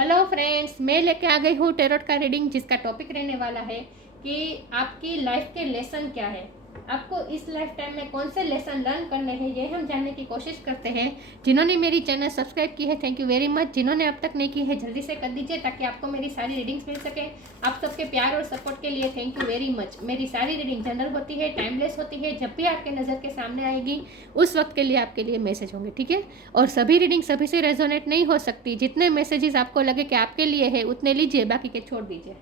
Hello friends, मैं लेके आ गई हूँ टेरोट का रीडिंग, जिसका टॉपिक रहने वाला है कि आपकी लाइफ के लेसन क्या है। आपको इस लाइफ टाइम में कौन से लेसन लर्न करने हैं, ये हम जानने की कोशिश करते हैं। जिन्होंने मेरी चैनल सब्सक्राइब की है, थैंक यू वेरी मच। जिन्होंने अब तक नहीं की है, जल्दी से कर दीजिए ताकि आपको मेरी सारी रीडिंग्स मिल सके। आप सबके प्यार और सपोर्ट के लिए थैंक यू वेरी मच। मेरी सारी रीडिंग जनरल होती है, टाइमलेस होती है। जब भी आपके नज़र के सामने आएगी उस वक्त के लिए आपके लिए मैसेज होंगे, ठीक है। और सभी रीडिंग सभी से रेजोनेट नहीं हो सकती। जितने मैसेजेस आपको लगे कि आपके लिए है उतने लीजिए, बाकी के छोड़ दीजिए।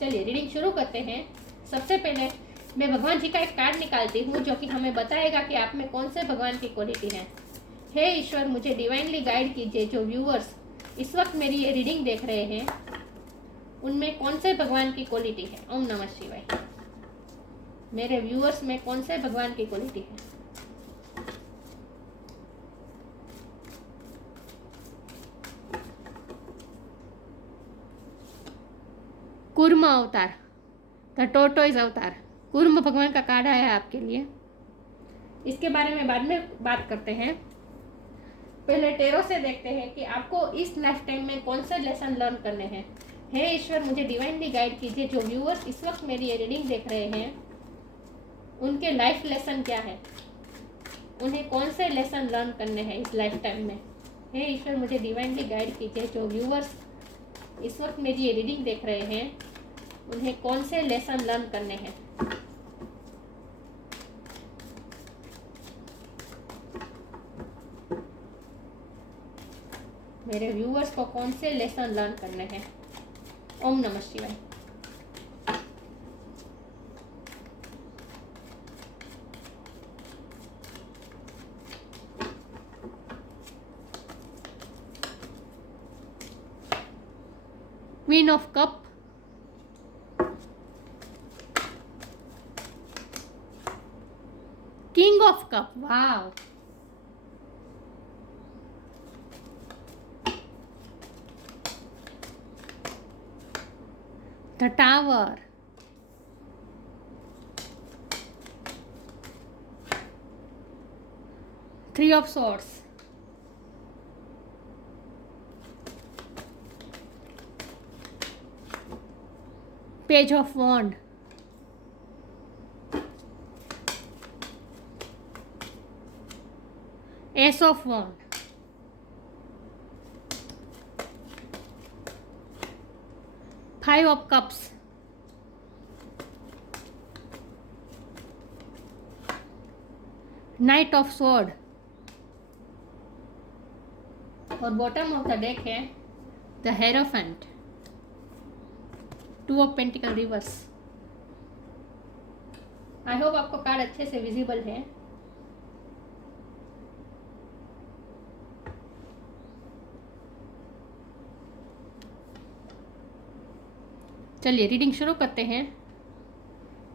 चलिए रीडिंग शुरू करते हैं। सबसे पहले मैं भगवान जी का एक कार्ड निकालती हूँ जो कि हमें बताएगा कि आप में कौन से भगवान की क्वालिटी है। हे ईश्वर, मुझे डिवाइनली गाइड कीजिए। जो व्यूअर्स इस वक्त मेरी ये रीडिंग देख रहे हैं उनमें कौन से भगवान की क्वालिटी है। ओम नमः शिवाय। मेरे व्यूअर्स में कौन से भगवान की क्वालिटी है। कूर्म अवतार, द टोर्टोइज अवतार, कूर्म भगवान का कार्ड आया है आपके लिए। इसके बारे में बाद में बात करते हैं। पहले टेरो से देखते हैं कि आपको इस लाइफ टाइम में कौन से लेसन लर्न करने हैं। हे ईश्वर, मुझे डिवाइनली गाइड कीजिए। जो व्यूअर्स इस वक्त मेरी ये रीडिंग देख रहे हैं उनके लाइफ लेसन क्या है, उन्हें कौन से लेसन लर्न करने हैं इस लाइफ टाइम में। हे ईश्वर, मुझे डिवाइनली गाइड कीजिए। जो व्यूअर्स इस वक्त मेरी ये रीडिंग देख रहे हैं उन्हें कौन से लेसन लर्न करने हैं। मेरे व्यूअर्स को कौन से लेसन लर्न करने हैं। ओम नमः शिवाय। Queen of cup, king of cup, wow, the tower, three of swords, page of wand, ace of wand, five of cups, knight of sword, और बॉटम ऑफ द डेक है the hierophant, two of pentacle reverse. I hope आपको card अच्छे से visible है। चलिए reading शुरू करते हैं।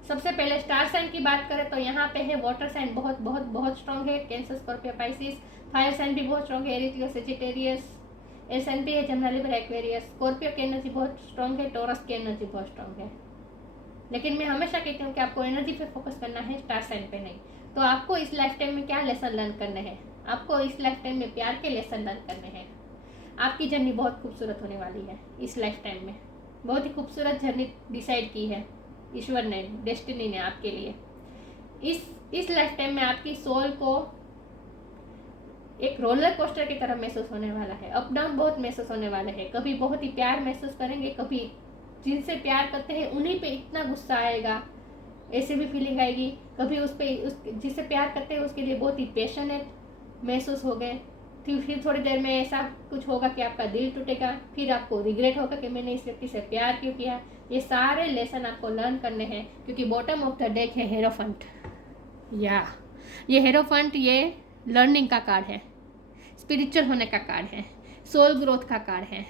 सबसे पहले स्टार साइन की बात करें तो यहाँ पे है वाटर साइन बहुत बहुत बहुत स्ट्रॉन्ग है, Cancer, Scorpio, Pisces. Fire sign भी बहुत स्ट्रॉन्ग है, Aries, Leo, Sagittarius. Air sign भी है, जमुना, लिब्रा, एक्वेरियस। स्कॉर्पियो की एनर्जी बहुत स्ट्रॉन्ग है, टॉरस की एनर्जी बहुत स्ट्रॉन्ग है। लेकिन मैं हमेशा कहती हूँ कि आपको एनर्जी पे फोकस करना है, स्टार साइन पे नहीं। तो आपको इस लाइफ टाइम में क्या लेसन लर्न करने हैं। आपको इस लाइफ टाइम में प्यार के लेसन लर्न करने हैं। आपकी जर्नी बहुत खूबसूरत होने वाली है इस लाइफ टाइम में। बहुत ही खूबसूरत जर्नी डिसाइड की है ईश्वर ने, डेस्टिनी ने आपके लिए। इस लाइफ टाइम में आपकी सोल को एक रोलर कोस्टर की तरह महसूस होने वाला है। अप डाउन बहुत महसूस होने वाले हैं। कभी बहुत ही प्यार महसूस करेंगे, कभी जिनसे प्यार करते हैं उन्हीं पे इतना गुस्सा आएगा, ऐसी भी फीलिंग आएगी। कभी उस जिससे प्यार करते हैं उसके लिए बहुत ही पैशनेट महसूस हो गए। फिर थोड़ी देर में ऐसा कुछ होगा कि आपका दिल टूटेगा, फिर आपको रिग्रेट होगा कि मैंने इस व्यक्ति से प्यार क्यों किया। ये सारे लेसन आपको लर्न करने हैं, क्योंकि बॉटम ऑफ द डेक है हेरोफेंट। या ये हेरोफेंट ये लर्निंग का कार्ड है, स्पिरिचुअल होने का कार्ड है, सोल ग्रोथ का कार्ड है,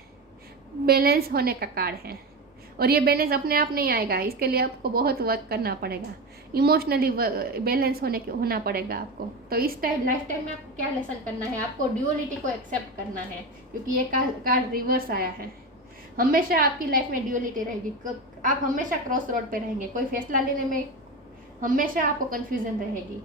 बैलेंस होने का कार्ड है। और ये बैलेंस अपने आप नहीं आएगा, इसके लिए आपको बहुत वर्क करना पड़ेगा। इमोशनली बैलेंस होना पड़ेगा आपको। तो इस टाइम लाइफ टाइम में आपको क्या लेसन करना है, आपको ड्यूअलिटी को एक्सेप्ट करना है, क्योंकि ये कार्ड रिवर्स आया है। हमेशा आपकी लाइफ में ड्यूअलिटी रहेगी। आप हमेशा क्रॉस रोड पे रहेंगे। कोई फैसला लेने में हमेशा आपको कन्फ्यूजन रहेगी।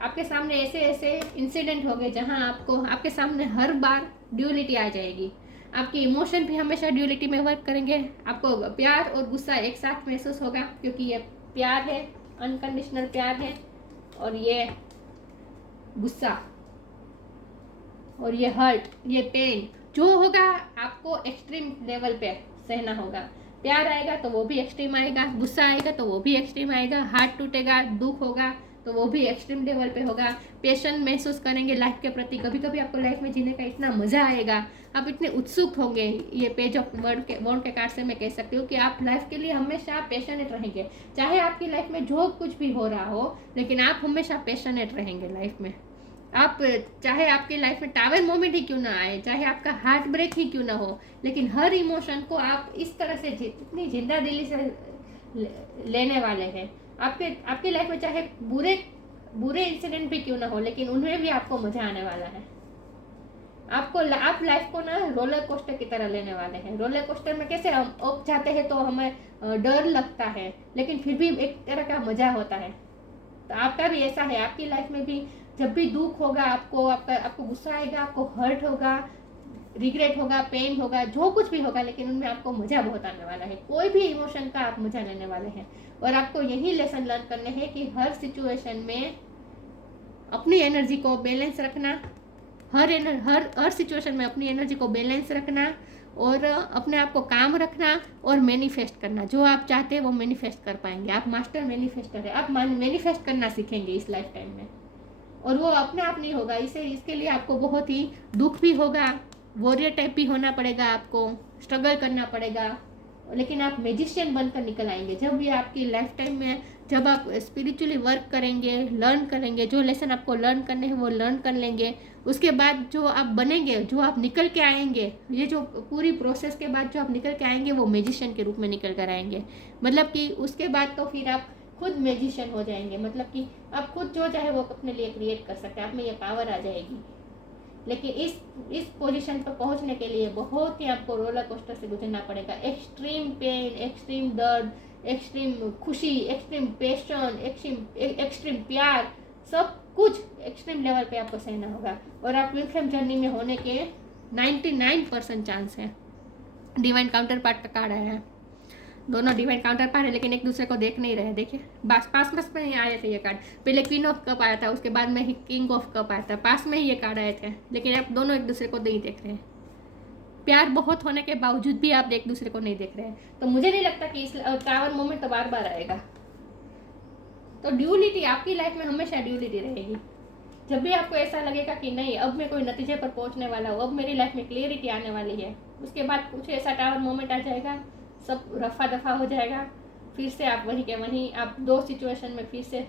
आपके सामने ऐसे ऐसे इंसिडेंट हो गए जहाँ आपके सामने हर बार ड्यूअलिटी आ जाएगी। आपकी इमोशन भी हमेशा ड्यूलिटी में वर्क करेंगे। आपको प्यार और गुस्सा एक साथ महसूस होगा, क्योंकि ये प्यार है, अनकंडीशनल प्यार है, और ये गुस्सा और ये हर्ट, ये पेन जो होगा आपको एक्सट्रीम लेवल पे सहना होगा। प्यार आएगा तो वो भी एक्सट्रीम आएगा, गुस्सा आएगा तो वो भी एक्सट्रीम आएगा, हार्ट टूटेगा, दुख होगा तो वो भी एक्सट्रीम लेवल पे होगा। पेशन महसूस करेंगे लाइफ के प्रति, कभी कभी आपको लाइफ में जीने का इतना मज़ा आएगा, आप इतने उत्सुक होंगे। ये पेज ऑफ वर्ड के कार्ड से मैं कह सकती हूँ कि आप लाइफ के लिए हमेशा पैशनेट रहेंगे। चाहे आपकी लाइफ में जो कुछ भी हो रहा हो, लेकिन आप हमेशा पैशनेट रहेंगे लाइफ में। आप चाहे आपकी लाइफ में टावर मोमेंट ही क्यों ना आए, चाहे आपका हार्ट ब्रेक ही क्यों ना हो, लेकिन हर इमोशन को आप इस तरह से इतनी जिंदा दिली से लेने वाले हैं। आपकी लाइफ में चाहे बुरे इंसिडेंट भी क्यों ना हो, लेकिन उनमें भी आपको मजा आने वाला है। आप लाइफ को ना रोलर कोस्टर की तरह लेने वाले हैं। रोलर कोस्टर में कैसे हम अप जाते हैं तो हमें डर लगता है, लेकिन फिर भी एक तरह का मजा होता है। तो आपका भी ऐसा है, आपकी लाइफ में भी जब भी दुख होगा, आपको गुस्सा आएगा, आपको हर्ट होगा, रिग्रेट होगा, पेन होगा, जो कुछ भी होगा, लेकिन उनमें आपको मजा बहुत आने वाला है। कोई भी इमोशन का आप मजा लेने वाले हैं। और आपको यही लेसन लर्न करने हैं कि हर सिचुएशन में अपनी एनर्जी को बैलेंस रखना, हर सिचुएशन में अपनी एनर्जी को बैलेंस रखना, और अपने आप को काम रखना, और मैनिफेस्ट करना। जो आप चाहते हैं वो मैनिफेस्ट कर पाएंगे। आप मास्टर मैनिफेस्टर है। आप मैनिफेस्ट करना सीखेंगे इस लाइफ टाइम में, और वो अपने आप नहीं होगा। इसके लिए आपको बहुत ही दुख भी होगा, वॉरियर टाइप भी होना पड़ेगा, आपको स्ट्रगल करना पड़ेगा, लेकिन आप मैजिशियन बनकर निकल आएंगे। जब भी आपकी लाइफ टाइम में जब आप स्पिरिचुअली वर्क करेंगे, लर्न करेंगे, जो लेसन आपको लर्न करने हैं वो लर्न कर लेंगे, उसके बाद जो आप बनेंगे, जो आप निकल के आएंगे, ये जो पूरी प्रोसेस के बाद जो आप निकल के आएंगे वो मैजिशियन के रूप में निकल कर आएंगे। मतलब कि उसके बाद तो फिर आप खुद मैजिशियन हो जाएंगे। मतलब कि आप खुद जो चाहे वो अपने लिए क्रिएट कर सकते हैं, आप में ये पावर आ जाएगी। लेकिन इस पोजीशन पर पहुंचने के लिए बहुत ही आपको रोलर कोस्टर से गुजरना पड़ेगा। एक्सट्रीम पेन, एक्सट्रीम दर्द, एक्सट्रीम खुशी, एक्सट्रीम पैशन, एक्सट्रीम प्यार, सब कुछ एक्सट्रीम लेवल पे आपको सहना होगा। और आप ट्विन फ्लेम जर्नी में होने के 99% चांस है। डिवाइन काउंटर पार्ट का कार्ड आया है, दोनों डिवाइन काउंटर पार्ट है, लेकिन एक दूसरे को देख नहीं रहे। देखिए पास में ही आए थे ये कार्ड। पहले क्वीन ऑफ कप आया था, उसके बाद में ही किंग ऑफ कप आया था। पास में ही ये कार्ड आए थे, लेकिन आप दोनों एक दूसरे को नहीं देख रहे हैं। प्यार बहुत होने के बावजूद भी आप एक दूसरे को नहीं देख रहे हैं। तो मुझे नहीं लगता कि इस टावर मोमेंट तो बार बार आएगा। तो ड्यूलिटी आपकी लाइफ में हमेशा ड्यूलिटी रहेगी। जब भी आपको ऐसा लगेगा कि नहीं, अब मैं कोई नतीजे पर पहुंचने वाला हूँ, अब मेरी लाइफ में क्लियरिटी आने वाली है, उसके बाद कुछ ऐसा टावर मोमेंट आ जाएगा, सब रफा दफा हो जाएगा, फिर से आप वहीं के वहीं, आप दो सिचुएशन में फिर से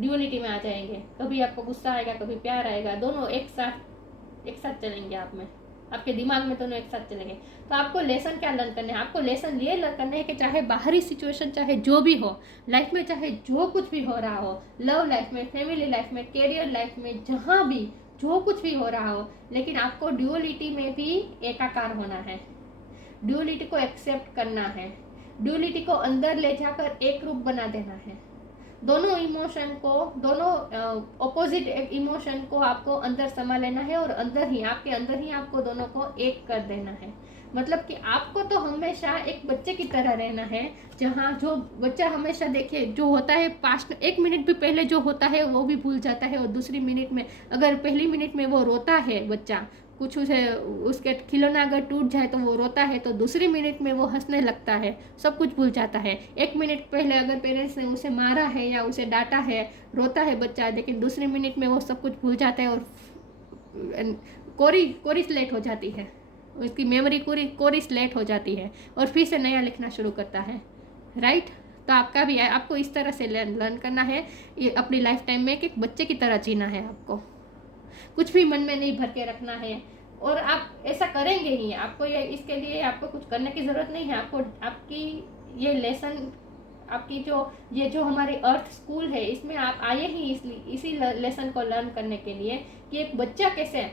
ड्यूलिटी में आ जाएंगे। कभी आपको गुस्सा आएगा, कभी प्यार आएगा, दोनों एक साथ चलेंगे आप में, आपके दिमाग में दोनों एक साथ चलेंगे। तो आपको लेसन क्या लर्न करना है? आपको लेसन ये लर्न करना है कि चाहे बाहरी सिचुएशन, चाहे जो भी हो लाइफ में, चाहे जो कुछ भी हो रहा हो, लव लाइफ में, फैमिली लाइफ में, कैरियर लाइफ में, जहाँ भी जो कुछ भी हो रहा हो, लेकिन आपको ड्यूलिटी में भी एकाकार होना है। ड्यूलिटी को एक्सेप्ट करना है, ड्यूलिटी को अंदर ले जाकर एक रूप बना देना है। दोनों इमोशन को, दोनों ऑपोजिट इमोशन को आपको अंदर समा लेना है, और आपके अंदर ही आपको दोनों को एक कर देना है। मतलब कि आपको तो हमेशा एक बच्चे की तरह रहना है, जहाँ जो बच्चा हमेशा देखिए जो होता है पास्ट 1 मिनट भी पहले जो होता है वो भी भूल जाता है, और दूसरी मिनट में, अगर पहली मिनट में वो रोता है बच्चा, कुछ उसके खिलौना अगर टूट जाए तो वो रोता है, तो दूसरी मिनट में वो हंसने लगता है, सब कुछ भूल जाता है। 1 मिनट पहले अगर पेरेंट्स ने उसे मारा है या उसे डांटा है, रोता है बच्चा, लेकिन दूसरी मिनट में वो सब कुछ भूल जाता है, और कोरी स्लेट हो जाती है, उसकी मेमोरी कोरी स्लेट हो जाती है, और फिर से नया लिखना शुरू करता है। राइट? तो आपका भी है, आपको इस तरह से लर्न करना है ये अपनी लाइफ टाइम में, कि एक बच्चे की तरह जीना है। आपको कुछ भी मन में नहीं भर के रखना है, और आप ऐसा करेंगे ही। आपको ये, इसके लिए आपको कुछ करने की ज़रूरत नहीं है। आपको आपकी ये लेसन, आपकी जो हमारी अर्थ स्कूल है, इसमें आप आए ही इसी लेसन को लर्न करने के लिए, कि एक बच्चा कैसे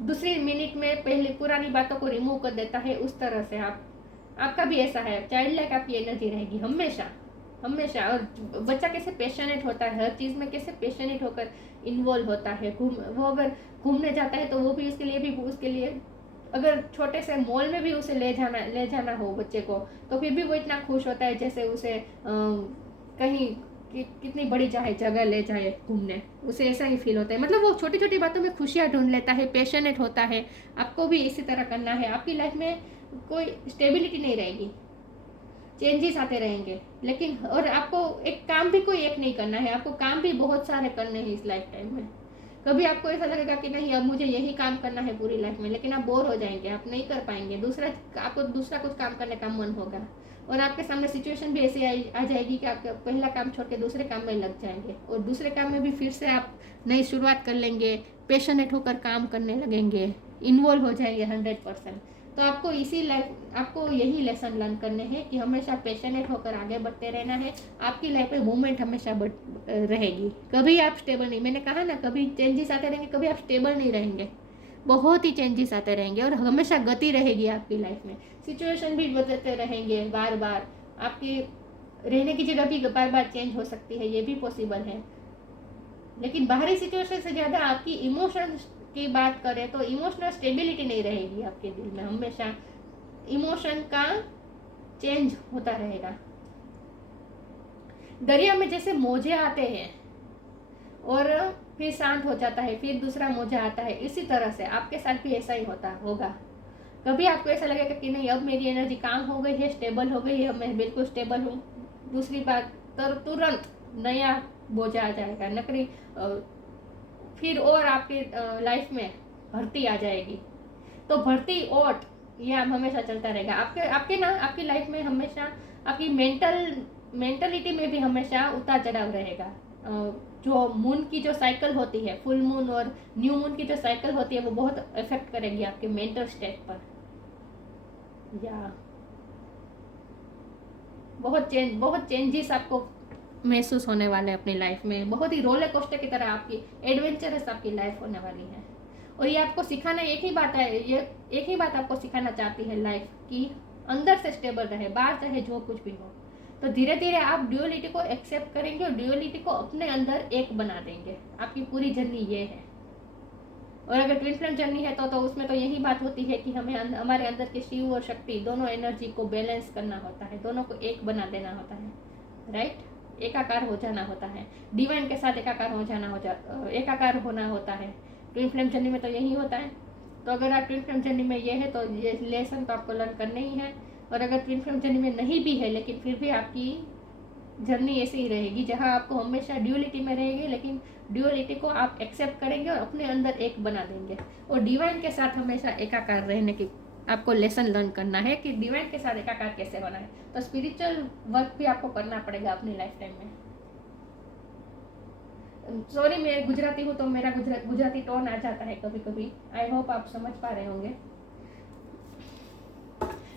दूसरी मिनट में पहले पुरानी बातों को रिमूव कर देता है, उस तरह से आपका भी ऐसा है। चाइल्ड लाइक आपकी एनर्जी रहेगी हमेशा। और बच्चा कैसे पैशनेट होता है, हर चीज़ में कैसे पैशनेट होकर इन्वॉल्व होता है। वो अगर घूमने जाता है तो वो भी उसके लिए अगर छोटे से मॉल में भी उसे ले जाना हो बच्चे को, तो फिर भी वो इतना खुश होता है जैसे उसे कहीं कितनी बड़ी चाहे जगह ले जाए घूमने, उसे ऐसा ही फील होता है। मतलब वो छोटी छोटी बातों में खुशियाँ ढूंढ लेता है, पैशनेट होता है। आपको भी इसी तरह करना है। आपकी लाइफ में कोई स्टेबिलिटी नहीं रहेगी, चेंजेस आते रहेंगे, लेकिन और आपको एक काम भी कोई एक नहीं करना है, आपको काम भी बहुत सारे करने हैं इस लाइफ टाइम में। कभी आपको ऐसा लगेगा कि नहीं अब मुझे यही काम करना है पूरी लाइफ में, लेकिन आप बोर हो जाएंगे, आप नहीं कर पाएंगे, आपको दूसरा कुछ काम करने का मन होगा, और आपके सामने सिचुएशन भी ऐसी आ जाएगी कि आप पहला काम छोड़ के दूसरे काम में लग जाएंगे, और दूसरे काम में भी फिर से आप नई शुरुआत कर लेंगे, पैशनेट होकर काम करने लगेंगे, इन्वॉल्व हो जाएंगे 100%। तो आपको आपको यही लेसन लर्न करने हैं कि हमेशा पैशनेट होकर आगे बढ़ते रहना है। आपकी लाइफ में मूवमेंट हमेशा रहेगी, कभी आप स्टेबल नहीं, मैंने कहा ना कभी चेंजेस आते रहेंगे, कभी आप स्टेबल नहीं रहेंगे, बहुत ही चेंजेस आते रहेंगे, और हमेशा गति रहेगी आपकी लाइफ में। सिचुएशन भी बदलते रहेंगे बार बार, आपकी रहने की जगह भी बार बार चेंज हो सकती है, ये भी पॉसिबल है। लेकिन बाहरी सिचुएशन से ज़्यादा आपकी इमोशन की बात करें तो इमोशनल स्टेबिलिटी नहीं रहेगी आपके दिल में, हमेशा इमोशन का चेंज होता रहेगा। दरिया में जैसे मौजे आते हैं और फिर शांत हो जाता है, फिर दूसरा मौजा आता है, इसी तरह से आपके साथ भी ऐसा ही होगा। कभी आपको ऐसा लगेगा कि नहीं अब मेरी एनर्जी काम हो गई है, स्टेबल हो गई है, अब मैं बिल्कुल स्टेबल हूँ, दूसरी बात तुरंत नया बोझा आ जाएगा, नकली फिर और आपके लाइफ में भर्ती आ जाएगी। तो भर्ती ओट ये हमेशा चलता रहेगा आपकी लाइफ में। हमेशा आपकी मेंटलिटी में भी हमेशा उतार चढ़ाव रहेगा। जो मून की जो साइकिल होती है, फुल मून और न्यू मून की जो साइकिल होती है, वो बहुत इफेक्ट करेगी आपके मेंटल स्टेट पर, या बहुत चेंजेस आपको महसूस होने वाले हैं अपनी लाइफ में। बहुत ही रोलर कोस्टर की तरह आपकी एडवेंचरस आपकी लाइफ होने वाली है। और ये आपको सिखाना एक ही बात है, ये एक ही बात आपको सिखाना चाहती है लाइफ की, अंदर से स्टेबल रहे, बाहर चाहे जो कुछ भी हो। तो धीरे धीरे आप ड्यूअलिटी को एक्सेप्ट करेंगे और ड्यूअलिटी को अपने अंदर एक बना देंगे। आपकी पूरी जर्नी ये है। और अगर ट्विन फ्लेम जर्नी है तो उसमें तो यही बात होती है कि हमें हमारे अंदर के शिव और शक्ति दोनों एनर्जी को बैलेंस करना होता है, दोनों को एक बना देना होता है, राइट, एकाकार हो जाना होता है, डिवाइन के साथ एकाकार होना होता है। ट्विन फ्लेम जर्नी में तो यही होता है। तो अगर आप ट्विन फ्लेम जर्नी में ये है तो ये लेसन तो आपको लर्न करने ही है। और अगर ट्विन फ्लेम जर्नी में नहीं भी है लेकिन फिर भी आपकी जर्नी ऐसी ही रहेगी जहां आपको हमेशा ड्यूअलिटी में रहेंगे, लेकिन ड्यूअलिटी को आप एक्सेप्ट करेंगे और अपने अंदर एक बना देंगे। और डिवाइन के साथ हमेशा एकाकार रहने की आपको लेसन लर्न करना है कि डिवाइन के साथ एकाकार कैसे होना है। तो स्पिरिचुअल वर्क भी आपको करना पड़ेगा अपनी लाइफ टाइम में। सॉरी मैं गुजराती हूँ तो मेरा गुजराती टोन आ जाता है कभी कभी, आई होप आप समझ पा रहे होंगे।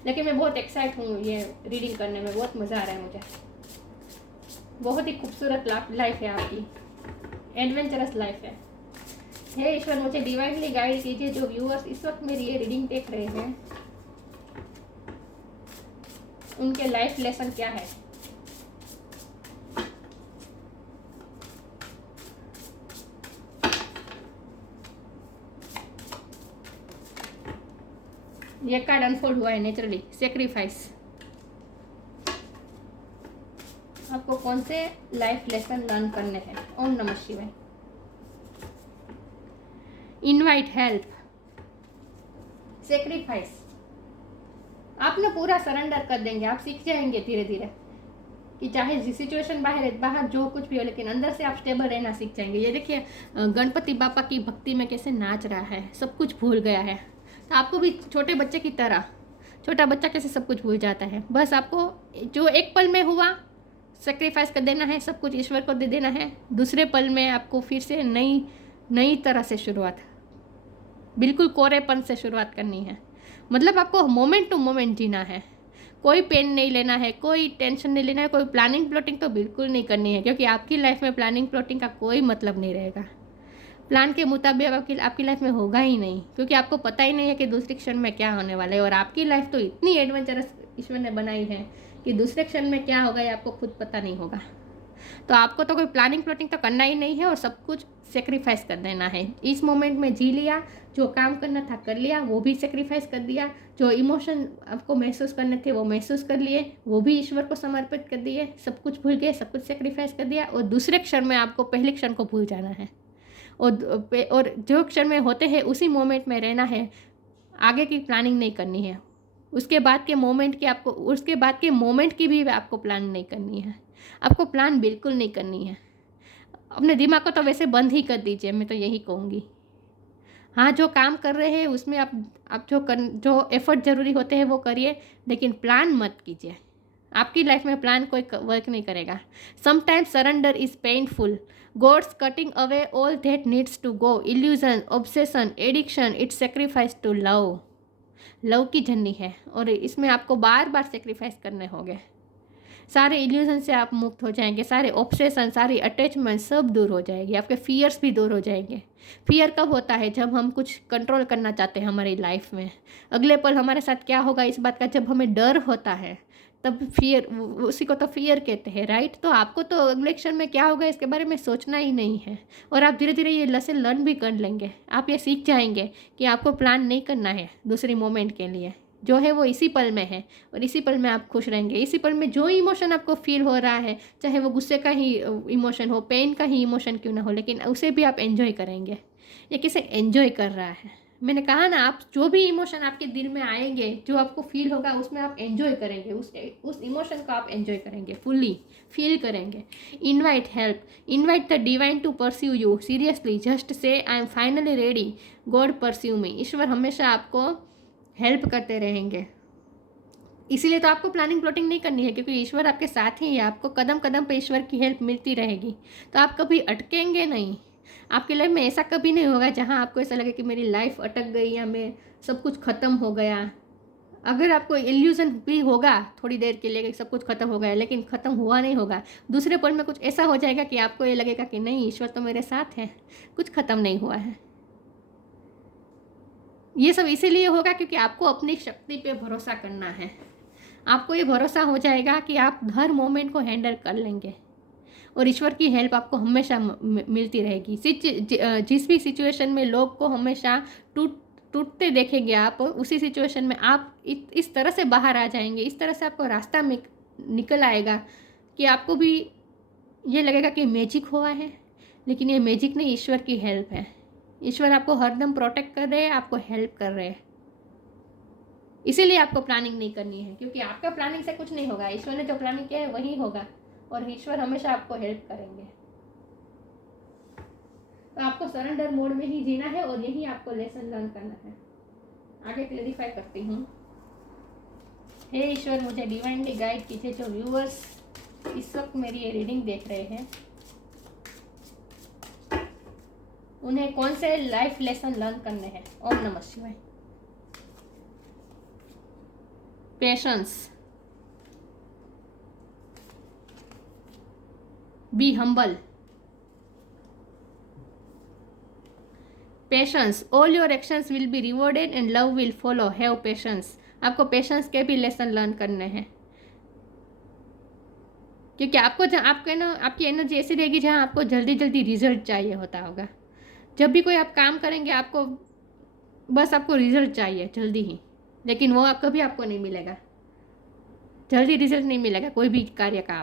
लेकिन मैं बहुत एक्साइट हूँ ये रीडिंग करने में, बहुत मज़ा आ रहा है मुझे। बहुत ही खूबसूरत लाइफ है आपकी, एडवेंचरस लाइफ है। हे ईश्वर मुझे डिवाइनली गाइड कीजिए। जो व्यूअर्स इस वक्त मेरी ये रीडिंग देख रहे हैं उनके लाइफ लेसन क्या है। ये कार्ड अनफोल्ड हुआ है नेचुरली, सेक्रीफाइस। आपको कौन से लाइफ लेसन लर्न करने हैं। ओम नमः शिवाय। Invite help, sacrifice. आप ना पूरा सरेंडर कर देंगे, आप सीख जाएंगे धीरे धीरे कि चाहे सिचुएशन बाहर जो कुछ भी हो, लेकिन अंदर से आप स्टेबल रहना सीख जाएंगे। ये देखिए गणपति बापा की भक्ति में कैसे नाच रहा है, सब कुछ भूल गया है। तो आपको भी छोटे बच्चे की तरह, छोटा बच्चा कैसे सब कुछ भूल जाता है, बस आपको जो एक पल में हुआ सेक्रीफाइस कर देना है, सब कुछ ईश्वर को दे देना है। दूसरे पल में आपको फिर से नई तरह से शुरुआत, बिल्कुल कोरेपन से शुरुआत करनी है। मतलब आपको मोमेंट टू मोमेंट जीना है, कोई पेन नहीं लेना है, कोई टेंशन नहीं लेना है, कोई प्लानिंग प्लॉटिंग तो बिल्कुल नहीं करनी है, क्योंकि आपकी लाइफ में प्लानिंग प्लॉटिंग का कोई मतलब नहीं रहेगा। प्लान के मुताबिक आपकी लाइफ में होगा ही नहीं, क्योंकि आपको पता ही नहीं है कि दूसरे क्षण में क्या होने वाला है। और आपकी लाइफ तो इतनी एडवेंचरस ईश्वर ने बनाई है कि दूसरे क्षण में क्या होगा ये आपको खुद पता नहीं होगा। तो आपको तो कोई प्लानिंग प्लॉटिंग तो करना ही नहीं है और सब कुछ सेक्रीफाइस कर देना है। इस मोमेंट में जी लिया, जो काम करना था कर लिया, वो भी सेक्रीफाइस कर दिया, जो इमोशन आपको महसूस करने थे वो महसूस कर लिए, वो भी ईश्वर को समर्पित कर दिए, सब कुछ भूल गए, सब कुछ सेक्रीफाइस कर दिया और दूसरे क्षण में आपको पहले क्षण को भूल जाना है और जो क्षण में होते हैं उसी मोमेंट में रहना है। आगे की प्लानिंग नहीं करनी है, उसके बाद के मोमेंट की भी आपको प्लान नहीं करनी है। आपको प्लान बिल्कुल नहीं करनी है। अपने दिमाग को तो वैसे बंद ही कर दीजिए, मैं तो यही कहूँगी। हाँ, जो काम कर रहे हैं उसमें आप जो एफर्ट ज़रूरी होते हैं वो करिए, लेकिन प्लान मत कीजिए। आपकी लाइफ में प्लान कोई वर्क नहीं करेगा। Sometimes surrender is painful, God's cutting away all that needs to go, illusion, obsession, addiction, it's sacrifice to love की जर्नी है और इसमें आपको बार बार सेक्रीफाइस करने होंगे। सारे इल्यूजन से आप मुक्त हो जाएंगे, सारे ऑब्सेशन, सारी अटैचमेंट सब दूर हो जाएगी, आपके फियर्स भी दूर हो जाएंगे। फियर कब होता है? जब हम कुछ कंट्रोल करना चाहते हैं हमारी लाइफ में। अगले पल हमारे साथ क्या होगा इस बात का, जब हमें डर होता है तब फियर, उसी को तो फियर कहते हैं, राइट। तो आपको तो अगले क्षण में क्या होगा इसके बारे में सोचना ही नहीं है और आप धीरे धीरे ये लेसन लर्न भी कर लेंगे। आप ये सीख जाएंगे कि आपको प्लान नहीं करना है दूसरी मोमेंट के लिए, जो है वो इसी पल में है और इसी पल में आप खुश रहेंगे। इसी पल में जो इमोशन आपको फील हो रहा है, चाहे वो गुस्से का ही इमोशन हो, पेन का ही इमोशन क्यों ना हो, लेकिन उसे भी आप एंजॉय करेंगे। ये किसे एंजॉय कर रहा है, मैंने कहा ना, आप जो भी इमोशन आपके दिल में आएंगे, जो आपको फील होगा, उसमें आप एंजॉय करेंगे, उस इमोशन को आप एंजॉय करेंगे, फुल्ली फील करेंगे। Invite help, invite the divine to pursue you seriously, just say I am finally ready, God pursue me. ईश्वर हमेशा आपको हेल्प करते रहेंगे। इसीलिए तो आपको प्लानिंग प्लॉटिंग नहीं करनी है, क्योंकि ईश्वर आपके साथ ही है। आपको कदम कदम पे ईश्वर की हेल्प मिलती रहेगी, तो आप कभी अटकेंगे नहीं। आपकी लाइफ में ऐसा कभी नहीं होगा जहां आपको ऐसा लगे कि मेरी लाइफ अटक गई या मैं सब कुछ ख़त्म हो गया। अगर आपको इल्यूजन भी होगा थोड़ी देर के लिए कि सब कुछ ख़त्म हो गया, लेकिन ख़त्म हुआ नहीं होगा। दूसरे पल में कुछ ऐसा हो जाएगा कि आपको ये लगेगा कि नहीं, ईश्वर तो मेरे साथ है, कुछ ख़त्म नहीं हुआ है। ये सब इसीलिए होगा क्योंकि आपको अपनी शक्ति पे भरोसा करना है। आपको ये भरोसा हो जाएगा कि आप हर मोमेंट को हैंडल कर लेंगे और ईश्वर की हेल्प आपको हमेशा मिलती रहेगी। जिस भी सिचुएशन में लोग को हमेशा टूटते देखेंगे आप, उसी सिचुएशन में आप इस तरह से बाहर आ जाएंगे, इस तरह से आपको रास्ता निकल आएगा कि आपको भी ये लगेगा कि मैजिक हुआ है, लेकिन ये मैजिक नहीं, ईश्वर की हेल्प है। ईश्वर आपको हरदम प्रोटेक्ट कर रहे हैं, आपको हेल्प कर रहे हैं। इसीलिए आपको प्लानिंग नहीं करनी है, क्योंकि आपका प्लानिंग से कुछ नहीं होगा। ईश्वर ने जो प्लानिंग किया है वही होगा और ईश्वर हमेशा आपको हेल्प करेंगे। तो आपको सरेंडर मोड में ही जीना है और यही आपको लेसन लर्न करना है। आगे क्लैरिफाई करती हूँ। हे ईश्वर, मुझे डिवाइनली गाइड कीजिए। जो व्यूअर्स इस वक्त मेरी ये रीडिंग देख रहे हैं, उन्हें कौन से लाइफ लेसन लर्न करने हैं। ओम नमः शिवाय। Patience, be humble, patience, all your actions will be rewarded and love will follow, have patience. आपको पेशेंस के भी लेसन लर्न करने हैं, क्योंकि आपकी एनर्जी ऐसी रहेगी जहाँ आपको जल्दी जल्दी रिजल्ट चाहिए होता होगा। जब भी कोई आप काम करेंगे, आपको रिजल्ट चाहिए जल्दी ही, लेकिन वो कभी आपको नहीं मिलेगा। जल्दी रिजल्ट नहीं मिलेगा कोई भी कार्य का।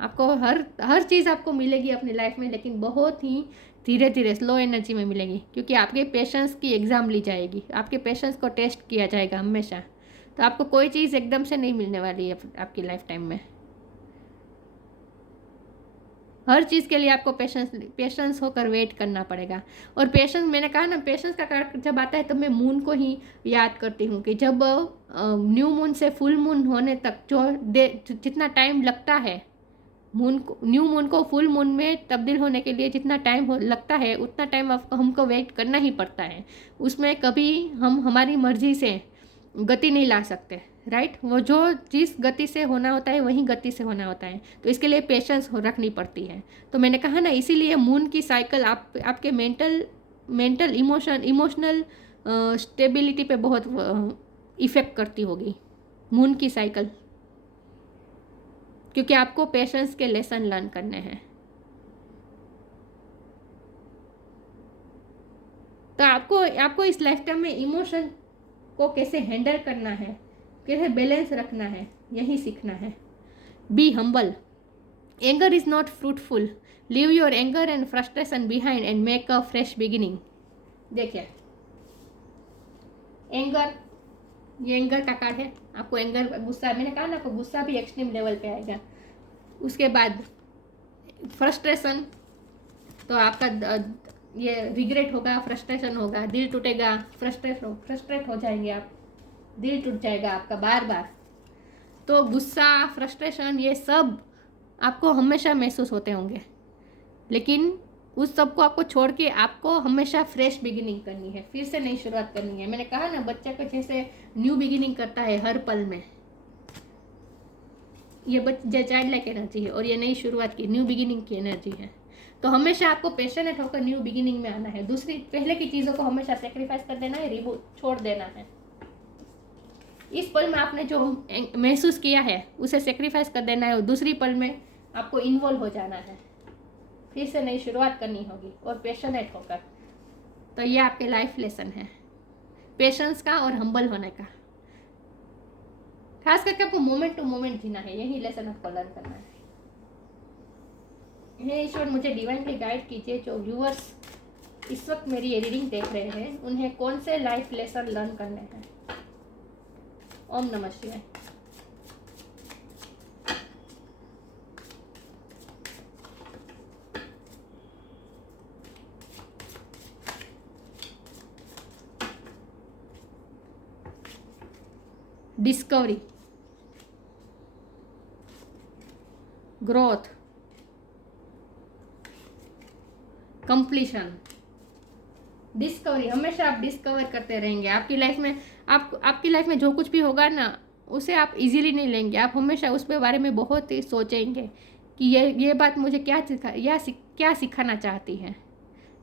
आपको हर चीज़ आपको मिलेगी अपनी लाइफ में, लेकिन बहुत ही धीरे धीरे स्लो एनर्जी में मिलेगी, क्योंकि आपके पेशेंस की एग्ज़ाम ली जाएगी, आपके पेशेंस को टेस्ट किया जाएगा हमेशा। तो आपको कोई चीज़ एकदम से नहीं मिलने वाली है आपकी लाइफ टाइम में। हर चीज़ के लिए आपको पेशेंस होकर वेट करना पड़ेगा। और पेशेंस, मैंने कहा ना, पेशेंस का कार्ड जब आता है तब मैं मून को ही याद करती हूँ कि जब न्यू मून से फुल मून होने तक जितना टाइम लगता है, न्यू मून को फुल मून में तब्दील होने के लिए जितना टाइम लगता है, उतना टाइम हमको वेट करना ही पड़ता है। उसमें कभी हम हमारी मर्जी से गति नहीं ला सकते, राइट। वो जो जिस गति से होना होता है वही गति से होना होता है, तो इसके लिए पेशेंस रखनी पड़ती है। तो मैंने कहा ना, इसीलिए मून की साइकिल आपके मेंटल इमोशनल स्टेबिलिटी पे बहुत इफ़ेक्ट करती होगी मून की साइकिल। क्योंकि आपको पेशेंस के लेसन लर्न करने हैं। तो आपको इस लाइफ टाइम में इमोशन को कैसे हैंडल करना है, कैसे बैलेंस रखना है, यही सीखना है। Be humble. Anger is not fruitful. Leave your anger and frustration behind and make a fresh beginning. देखिए, एंगर, ये एंगर का कार्ड है। आपको एंगर, गुस्सा, मैंने कहा ना, आपको गुस्सा भी एक्सट्रीम लेवल पे आएगा। उसके बाद फ्रस्ट्रेशन, तो आपका ये रिग्रेट होगा, फ्रस्ट्रेशन होगा, दिल टूटेगा, फ्रस्ट्रेट हो जाएंगे आप, दिल टूट जाएगा आपका बार बार। तो गुस्सा, फ्रस्ट्रेशन, ये सब आपको हमेशा महसूस होते होंगे, लेकिन उस सब को आपको छोड़ के आपको हमेशा फ्रेश बिगिनिंग करनी है, फिर से नई शुरुआत करनी है। मैंने कहा ना, बच्चा को जैसे न्यू बिगिनिंग करता है हर पल में, ये चाइल्ड लाइक एनर्जी है और ये नई शुरुआत की, न्यू बिगिनिंग की एनर्जी है। तो हमेशा आपको पैशनेट होकर न्यू बिगिनिंग में आना है। दूसरी, पहले की चीज़ों को हमेशा सेक्रीफाइस कर देना है, रिबूट छोड़ देना है। इस पल में आपने जो महसूस किया है उसे सेक्रीफाइस कर देना है और दूसरी पल में आपको इन्वॉल्व हो जाना है, फिर से नई शुरुआत करनी होगी और पैशनेट होकर। तो ये आपके लाइफ लेसन है, पेशेंस का और हम्बल होने का। खास करके आपको मोमेंट टू मोमेंट जीना है, यही लेसन आपको लर्न करना है। हे ईश्वर, मुझे डिवाइनली गाइड कीजिए, जो व्यूअर्स इस वक्त मेरी ये रीडिंग देख रहे हैं उन्हें कौन से लाइफ लेसन लर्न करने हैं। ओम नमः शिवाय। Discovery, growth, completion. डिस्कवरी, हमेशा आप डिस्कवर करते रहेंगे आपकी लाइफ में। आपकी लाइफ में जो कुछ भी होगा ना, उसे आप इजीली नहीं लेंगे। आप हमेशा उस पे बारे में बहुत ही सोचेंगे कि ये बात मुझे क्या सिखाना चाहती है।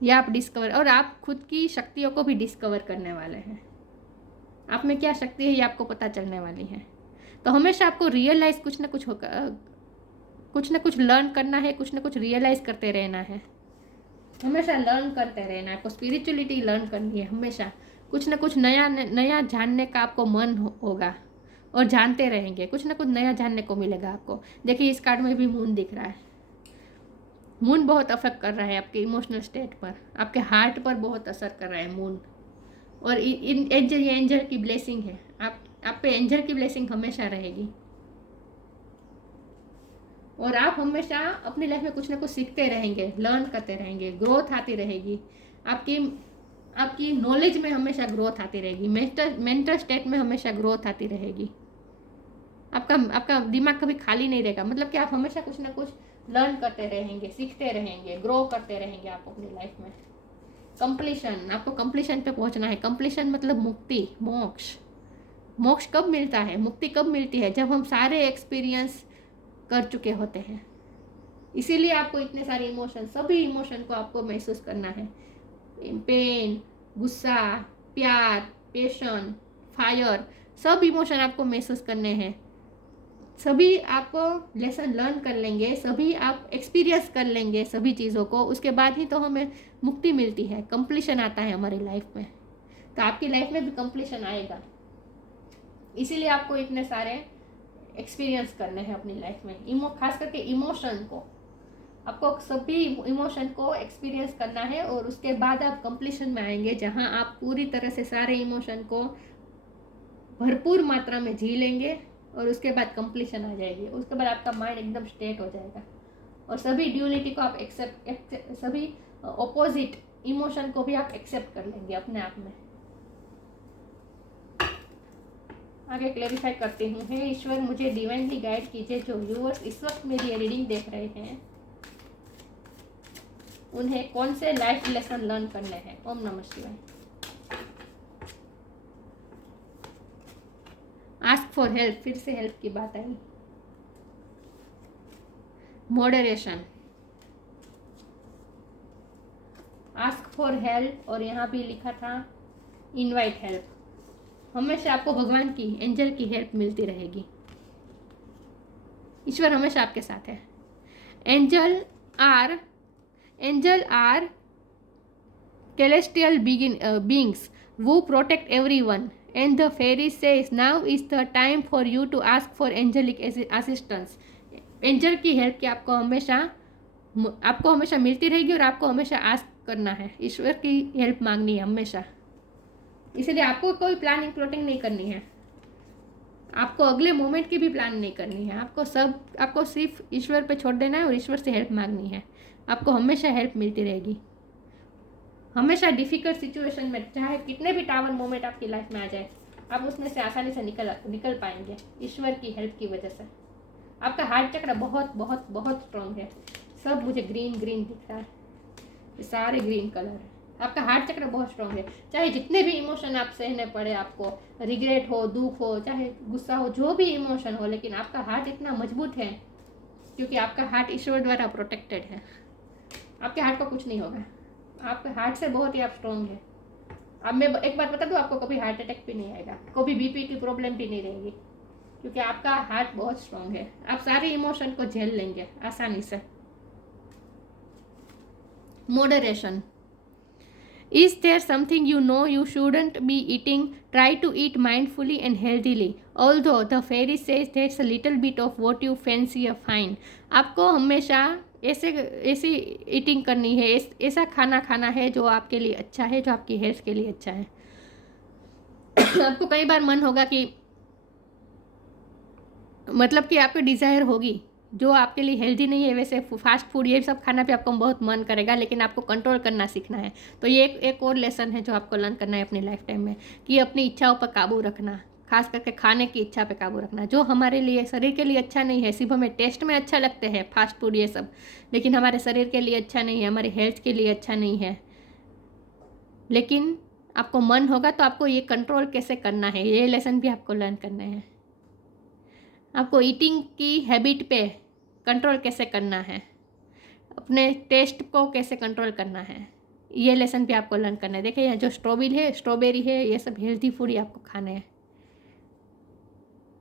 या आप डिस्कवर, और आप खुद की शक्तियों को भी डिस्कवर करने वाले हैं। आप में क्या शक्ति है ये आपको पता चलने वाली है। तो हमेशा आपको रियलाइज कुछ ना कुछ लर्न करना है, कुछ ना कुछ रियलाइज करते रहना है, हमेशा लर्न करते रहना है। आपको स्पिरिचुअलिटी लर्न करनी है, हमेशा कुछ ना कुछ नया जानने का आपको मन होगा और जानते रहेंगे, कुछ ना कुछ नया जानने को मिलेगा आपको। देखिए, इस कार्ड में भी मून दिख रहा है। मून बहुत अफेक्ट कर रहा है आपके इमोशनल स्टेट पर, आपके हार्ट पर बहुत असर कर रहा है मून। और एंजल की ब्लेसिंग है, आप पे एंजल की ब्लेसिंग हमेशा रहेगी। और आप हमेशा अपनी लाइफ में कुछ ना कुछ सीखते रहेंगे, लर्न करते रहेंगे, ग्रोथ आती रहेगी। आपकी नॉलेज में हमेशा ग्रोथ आती रहेगी, मेंटल स्टेट में हमेशा ग्रोथ आती रहेगी। आपका दिमाग कभी खाली नहीं रहेगा। मतलब कि आप हमेशा कुछ ना कुछ लर्न करते रहेंगे, सीखते रहेंगे, ग्रो करते रहेंगे आप अपनी लाइफ में। कंप्लीशन, आपको कंप्लीशन पे पहुंचना है। कंप्लीशन मतलब मुक्ति, मोक्ष। मोक्ष कब मिलता है, मुक्ति कब मिलती है? जब हम सारे एक्सपीरियंस कर चुके होते हैं। इसीलिए आपको इतने सारे इमोशन, सभी इमोशन को आपको महसूस करना है। पेन, गुस्सा, प्यार, पैशन, फायर, सब इमोशन आपको महसूस करने हैं। सभी आपको लेसन लर्न कर लेंगे, सभी आप एक्सपीरियंस कर लेंगे सभी चीज़ों को, उसके बाद ही तो हमें मुक्ति मिलती है, कंप्लीशन आता है हमारी लाइफ में। तो आपकी लाइफ में भी कंप्लीशन आएगा, इसीलिए आपको इतने सारे एक्सपीरियंस करने हैं अपनी लाइफ में। खास करके इमोशन को, आपको सभी इमोशन को एक्सपीरियंस करना है और उसके बाद आप कंप्लीशन में आएंगे, जहां आप पूरी तरह से सारे इमोशन को भरपूर मात्रा में जी लेंगे और उसके बाद कंप्लीशन आ जाएगी। उसके बाद आपका माइंड एकदम स्टेट हो जाएगा और सभी ड्यूलिटी को आप एक्सेप्ट, सभी ऑपोजिट इमोशन को भी आप एक्सेप्ट कर लेंगे अपने आप में। आगे क्लेरिफाई करती हूँ। हे ईश्वर, मुझे डिवाइनली गाइड कीजिए, जो व्यूअर्स इस वक्त मेरी ये रीडिंग देख रहे हैं उन्हें कौन से लाइफ लेसन लर्न करने हैं। ओम नमः शिवाय। आस्क फॉर हेल्प, फिर से हेल्प की बात आई। मॉडरेशन, आस्क फॉर हेल्प, और यहाँ भी लिखा था इनवाइट हेल्प। हमेशा आपको भगवान की, एंजल की हेल्प मिलती रहेगी। ईश्वर हमेशा आपके साथ है। Angel are celestial beings who protect everyone, and the fairy says now is the time for you to ask for angelic assistance. Angel की हेल्प की आपको हमेशा मिलती रहेगी और आपको हमेशा आस्क करना है, ईश्वर की हेल्प मांगनी है हमेशा। इसलिए आपको कोई प्लानिंग प्लॉटिंग नहीं करनी है, आपको अगले मोमेंट की भी प्लान नहीं करनी है, आपको सिर्फ ईश्वर पे छोड़ देना है और ईश्वर से हेल्प मांगनी है। आपको हमेशा हेल्प मिलती रहेगी, हमेशा डिफ़िकल्ट सिचुएशन में, चाहे कितने भी टावर मोमेंट आपकी लाइफ में आ जाए, आप उसमें से आसानी से निकल पाएंगे ईश्वर की हेल्प की वजह से। आपका हार्ट चक्र बहुत बहुत बहुत स्ट्रॉन्ग है। सब मुझे ग्रीन ग्रीन दिख रहा है, ये सारे ग्रीन कलर है। आपका हार्ट चक्र बहुत स्ट्रॉन्ग है। चाहे जितने भी इमोशन आप सहने पड़े, आपको रिग्रेट हो, दुख हो, चाहे गुस्सा हो, जो भी इमोशन हो, लेकिन आपका हार्ट इतना मजबूत है क्योंकि आपका हार्ट ईश्वर द्वारा प्रोटेक्टेड है। आपके हार्ट को कुछ नहीं होगा, आपके हार्ट से बहुत ही आप स्ट्रॉन्ग है। अब मैं एक बात बता दूँ, आपको कभी हार्ट अटैक भी नहीं आएगा, कभी बीपी की प्रॉब्लम भी नहीं रहेगी, क्योंकि आपका हार्ट बहुत स्ट्रॉन्ग है। आप सारे इमोशन को झेल लेंगे आसानी से। Moderation. Is there something you know you shouldn't be eating? Try to eat mindfully and healthily. Although the fairy says there's a little bit of what you fancy a fine. आपको हमेशा ऐसी eating करनी है, ऐसा खाना खाना है जो आपके लिए अच्छा है, जो आपकी हेल्थ के लिए अच्छा है। आपको कई बार मन होगा कि मतलब कि आपको डिज़ायर होगी जो आपके लिए हेल्दी नहीं है, वैसे फास्ट फूड ये सब खाना पे आपको बहुत मन करेगा, लेकिन आपको कंट्रोल करना सीखना है। तो ये एक और लेसन है जो आपको लर्न करना है अपनी लाइफ टाइम में, कि अपनी इच्छाओं पर काबू रखना, खास करके खाने की इच्छा पे काबू रखना। जो हमारे लिए शरीर के लिए अच्छा नहीं है, सिर्फ हमें टेस्ट में अच्छा लगते हैं फास्ट फूड ये सब, लेकिन हमारे शरीर के लिए अच्छा नहीं है, हमारी हेल्थ के लिए अच्छा नहीं है। लेकिन आपको मन होगा तो आपको ये कंट्रोल कैसे करना है, ये लेसन भी आपको लर्न करना है। आपको ईटिंग की हैबिट पे कंट्रोल कैसे करना है, अपने टेस्ट को कैसे कंट्रोल करना है, ये लेसन भी आपको लर्न करना है। देखिए यहाँ जो स्ट्रॉबेरी है, ये सब हेल्दी फूड ही आपको खाने हैं।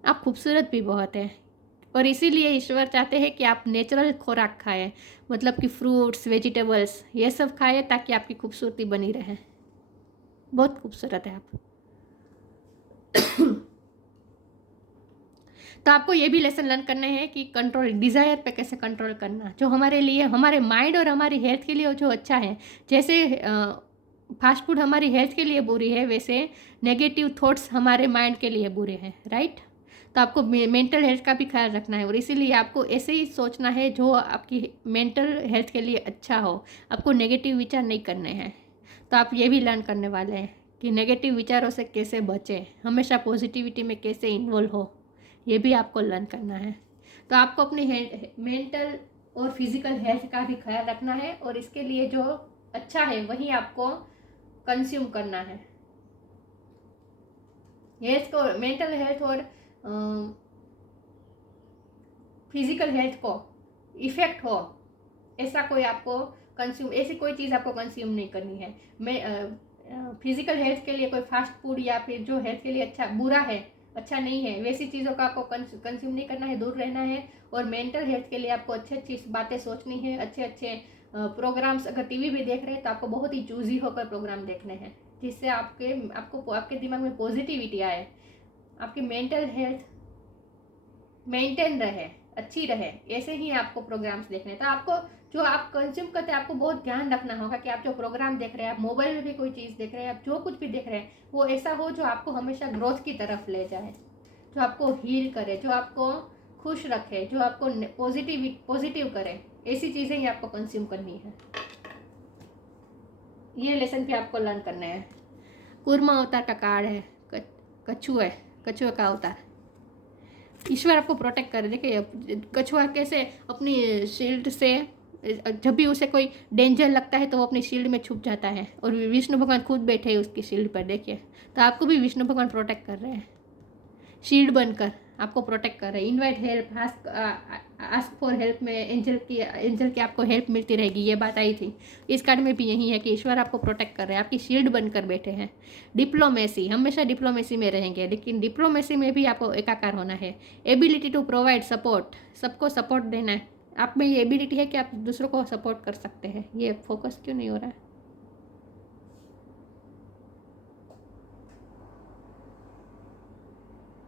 आप खूबसूरत भी बहुत है, और इसीलिए ईश्वर चाहते हैं कि आप नेचुरल खुराक खाएं, मतलब कि फ्रूट्स, वेजिटेबल्स ये सब खाएं, ताकि आपकी खूबसूरती बनी रहे। बहुत खूबसूरत है आप। तो आपको ये भी लेसन लर्न करने हैं कि कंट्रोल, डिज़ायर पे कैसे कंट्रोल करना, जो हमारे लिए, हमारे माइंड और हमारी हेल्थ के लिए जो अच्छा है। जैसे फास्ट फूड हमारी हेल्थ के लिए बुरी है, वैसे नेगेटिव थॉट्स हमारे माइंड के लिए बुरे हैं, राइट। तो आपको मेंटल हेल्थ का भी ख्याल रखना है, और इसीलिए आपको ऐसे ही सोचना है जो आपकी मेंटल हेल्थ के लिए अच्छा हो। आपको नेगेटिव विचार नहीं करने हैं। तो आप ये भी लर्न करने वाले हैं कि नेगेटिव विचारों से कैसे बचें, हमेशा पॉजिटिविटी में कैसे इन्वॉल्व हो, ये भी आपको लर्न करना है। तो आपको अपनी मेंटल और फिजिकल हेल्थ का भी ख्याल रखना है, और इसके लिए जो अच्छा है वही आपको कंज्यूम करना है। हेल्थ को, मेंटल हेल्थ और फिजिकल हेल्थ को इफेक्ट हो ऐसा कोई आपको कंज्यूम, ऐसी कोई चीज़ आपको कंज्यूम नहीं करनी है। मैं फिजिकल हेल्थ के लिए कोई फास्ट फूड या फिर जो हेल्थ के लिए अच्छा बुरा है, अच्छा नहीं है, वैसी चीज़ों का आपको कंज्यूम नहीं करना है, दूर रहना है। और मेंटल हेल्थ के लिए आपको अच्छी अच्छी बातें सोचनी है, अच्छे अच्छे प्रोग्राम्स, अगर टीवी भी देख रहे हैं तो आपको बहुत ही चूजी होकर प्रोग्राम देखने हैं, जिससे आपके दिमाग में पॉजिटिविटी आए, आपकी मेंटल हेल्थ मेंटेन रहे, अच्छी रहे। ऐसे ही आपको प्रोग्राम्स देखने हैं। तो आपको जो आप कंज्यूम करते हैं, आपको बहुत ध्यान रखना होगा कि आप जो प्रोग्राम देख रहे हैं, आप मोबाइल में भी कोई चीज़ देख रहे हैं, आप जो कुछ भी देख रहे हैं, वो ऐसा हो जो आपको हमेशा ग्रोथ की तरफ ले जाए, जो आपको हील करे, जो आपको खुश रखे, जो आपको पॉजिटिव करे। ऐसी चीज़ें ही आपको कंज्यूम करनी है। ये लेसन भी आपको लर्न करना है। कूर्मा अवतार का कार्ड है, कछुए का अवतार। ईश्वर आपको प्रोटेक्ट करे। देखिए कछुआ कैसे अपनी शील्ड से, जब भी उसे कोई डेंजर लगता है तो वो अपनी शील्ड में छुप जाता है, और विष्णु भगवान खुद बैठे हैं उसकी शील्ड पर। देखिए, तो आपको भी विष्णु भगवान प्रोटेक्ट कर रहे हैं शील्ड बनकर। आपको प्रोटेक्ट कर रहे हैं। Invite help, ask for help में एंजल की आपको हेल्प मिलती रहेगी, ये बात आई थी। इस कार्ड में भी यही है कि ईश्वर आपको प्रोटेक्ट कर रहे हैं, आपकी शील्ड बनकर बैठे हैं। डिप्लोमेसी, हमेशा डिप्लोमेसी में रहेंगे, लेकिन डिप्लोमेसी में भी आपको एकाकार होना है। एबिलिटी टू प्रोवाइड सपोर्ट, सबको सपोर्ट देना है। आप में ये एबिलिटी है कि आप दूसरों को सपोर्ट कर सकते हैं। ये फोकस क्यों नहीं हो रहा है?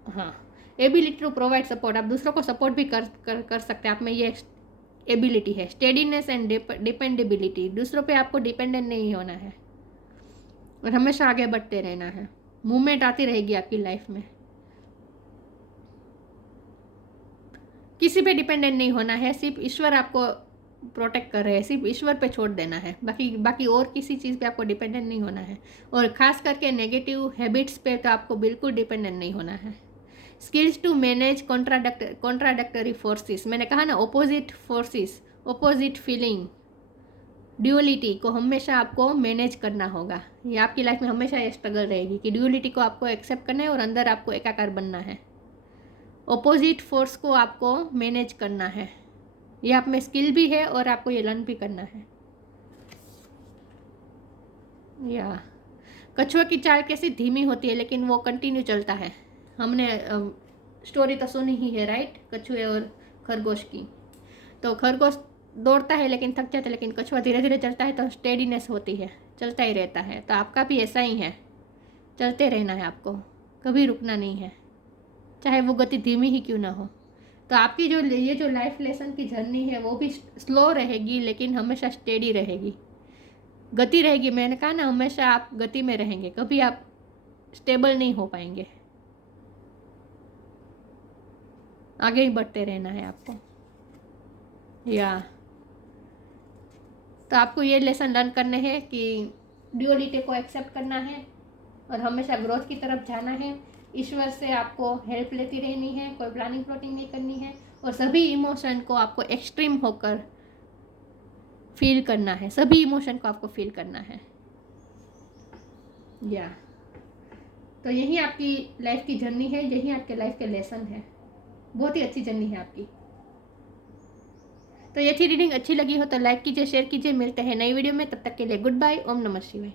हाँ, एबिलिटी टू प्रोवाइड सपोर्ट, आप दूसरों को सपोर्ट भी कर सकते हैं। आप में ये एबिलिटी है। स्टेडीनेस एंड डिपेंडेबिलिटी, दूसरों पे आपको डिपेंडेंट नहीं होना है और हमेशा आगे बढ़ते रहना है। मूवमेंट आती रहेगी आपकी लाइफ में, किसी पे डिपेंडेंट नहीं होना है। सिर्फ ईश्वर आपको प्रोटेक्ट कर रहे हैं, सिर्फ ईश्वर पे छोड़ देना है। बाकी और किसी चीज़ पे आपको डिपेंडेंट नहीं होना है। और ख़ास करके नेगेटिव हैबिट्स पे तो आपको बिल्कुल डिपेंडेंट नहीं होना है। स्किल्स टू मैनेज कॉन्ट्राडक्टरी फोर्सेस, मैंने कहा ना, opposite forces, opposite feeling, duality को हमेशा आपको मैनेज करना होगा। ये आपकी लाइफ में हमेशा ये स्ट्रगल रहेगी कि ड्यूअलिटी को आपको एक्सेप्ट करना है और अंदर आपको एकाकार बनना है। ऑपोजिट फोर्स को आपको मैनेज करना है, ये आप में स्किल भी है और आपको ये लर्न भी करना है। या कछुआ की चाल कैसी धीमी होती है लेकिन वो कंटिन्यू चलता है। हमने स्टोरी तो सुनी ही है, राइट, कछुए और खरगोश की। तो खरगोश दौड़ता है लेकिन थक जाता है, लेकिन कछुआ धीरे धीरे चलता है तो स्टेडीनेस होती है, चलता ही रहता है। तो आपका भी ऐसा ही है, चलते रहना है आपको, कभी रुकना नहीं है, चाहे वो गति धीमी ही क्यों ना हो। तो आपकी ये जो लाइफ लेसन की जर्नी है वो भी स्लो रहेगी लेकिन हमेशा स्टेडी रहेगी, गति रहेगी। मैंने कहा ना, हमेशा आप गति में रहेंगे, कभी आप स्टेबल नहीं हो पाएंगे। आगे ही बढ़ते रहना है आपको। या तो आपको ये लेसन लर्न करने हैं कि ड्यूअलिटी को एक्सेप्ट करना है और हमेशा ग्रोथ की तरफ जाना है। ईश्वर से आपको हेल्प लेती रहनी है, कोई प्लानिंग प्लॉटिंग नहीं करनी है। और सभी इमोशन को आपको एक्सट्रीम होकर फील करना है, सभी इमोशन को आपको फील करना है। या तो यही आपकी लाइफ की जर्नी है, यही आपके लाइफ के लेसन है। बहुत ही अच्छी जर्नी है आपकी। तो ये थी रीडिंग, अच्छी लगी हो तो लाइक कीजिए, शेयर कीजिए। मिलते हैं नई वीडियो में, तब तक के लिए गुड बाय। ओम नमः शिवाय।